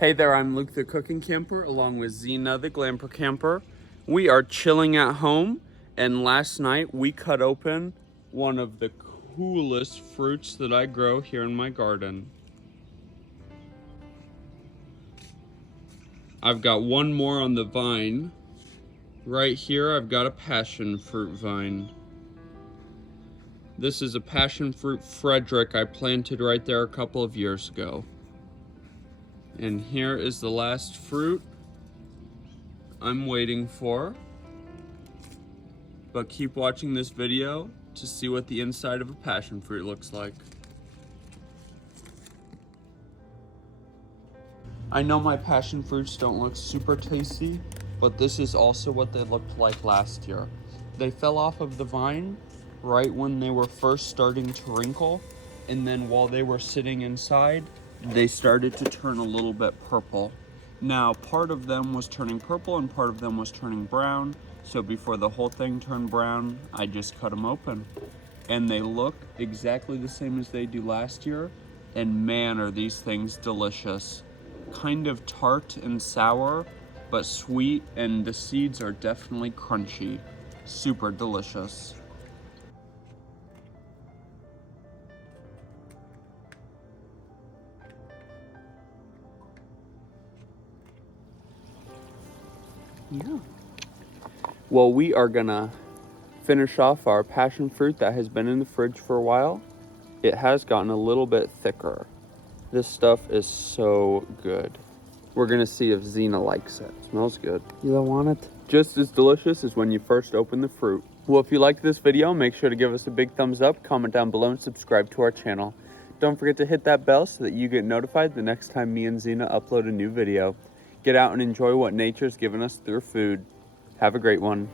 Hey there, I'm Luke the Cookin Camper along with Zena the Glamper Camper. We are chilling at home, and last night we cut open one of the coolest fruits that I grow here in my garden. I've got one more on the vine. Right here I've got a passion fruit vine. This is a passion fruit Frederick I planted right there a couple of years ago. And here is the last fruit I'm waiting for. But keep watching this video to see what the inside of a passion fruit looks like. I know my passion fruits don't look super tasty, but this is also what they looked like last year. They fell off of the vine right when they were first starting to wrinkle, and then while they were sitting inside, they started to turn a little bit purple. Now, part of them was turning purple and part of them was turning brown, so before the whole thing turned brown, I just cut them open. And they look exactly the same as they do last year, and man, are these things delicious. Kind of tart and sour, but sweet, and the seeds are definitely crunchy. Super delicious. Yeah. Well, we are gonna finish off our passion fruit that has been in the fridge for a while. It has gotten a little bit thicker. This stuff is so good. We're gonna see if Zena likes it. Smells good. You don't want it? Just as delicious as when you first open the fruit. Well, if you liked this video, make sure to give us a big thumbs up, comment down below, and subscribe to our channel. Don't forget to hit that bell so that you get notified the next time me and Zena upload a new video. Get out and enjoy what nature's given us through food. Have a great one.